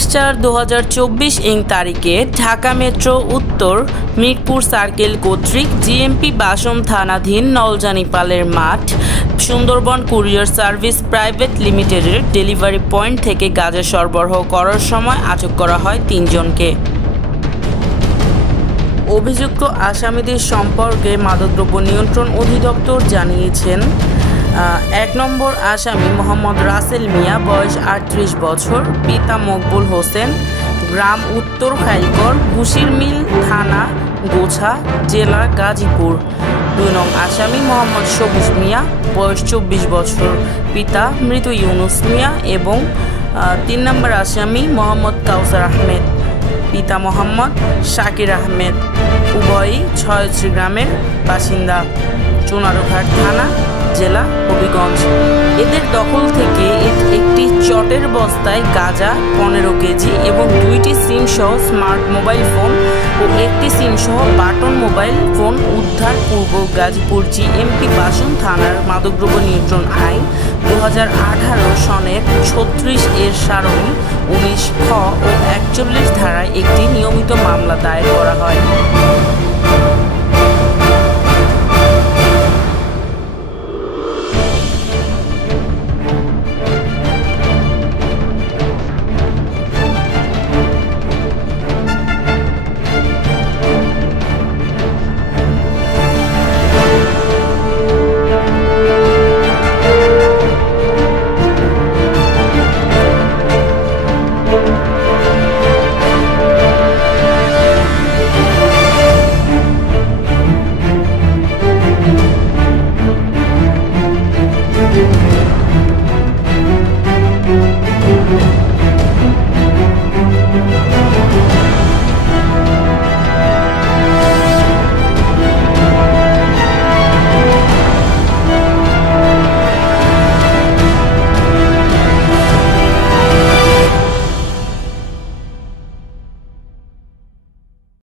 22/4/2024 ইং তারিখে ঢাকা মেট্রো উত্তর মিরপুর সার্কেল কর্তৃক জিএমপি বাসন থানাধীন নলজানিপালের মাঠ সুন্দরবন কুরিয়ার সার্ভিস প্রাইভেট লিমিটেডের ডেলিভারি পয়েন্ট থেকে গাঁজা সরবরাহ করার সময় আটক করা হয় 3 জনকে। অভিযুক্ত আসামিদের সম্পর্কে মাদকদ্রব্য নিয়ন্ত্রণ অধিদপ্তর জানিয়েছেন, 1 নম্বর আসামি মোহাম্মদ রাসেল মিয়া, বয়স 38 বছর, পিতা মকবুল হোসেন, গ্রাম উত্তর খাইলকর, ঘুষির মিল, থানা গোছা, জেলা গাজীপুর। 2 নং আসামি মোহাম্মদ সবুজ মিয়া, বয়স 24 বছর, পিতা মৃত ইউনুস মিয়া এবং 3 নম্বর আসামি মোহাম্মদ কাউসার আহমেদ, পিতা মোহাম্মদ শাকির আহমেদ, উভয়ই ছয়শ্রী গ্রামের বাসিন্দা, চুনারুঘাট থানা, জেলা হবিগঞ্জ। এদের দখল থেকে একটি চটের বস্তায় গাঁজা 15 কেজি এবং 2টি সিম সহ স্মার্ট মোবাইল ফোন ও 1টি সিম সহ বাটন মোবাইল ফোন উদ্ধার পূর্বক গাজীপুর জিএমপি বাসন থানার মাদকদ্রব্য নিয়ন্ত্রণ আইন 2018 সনের 36 এর সারণী 19 খ ও 41 ধারায় একটি নিয়মিত মামলা দায়ের করা হয়।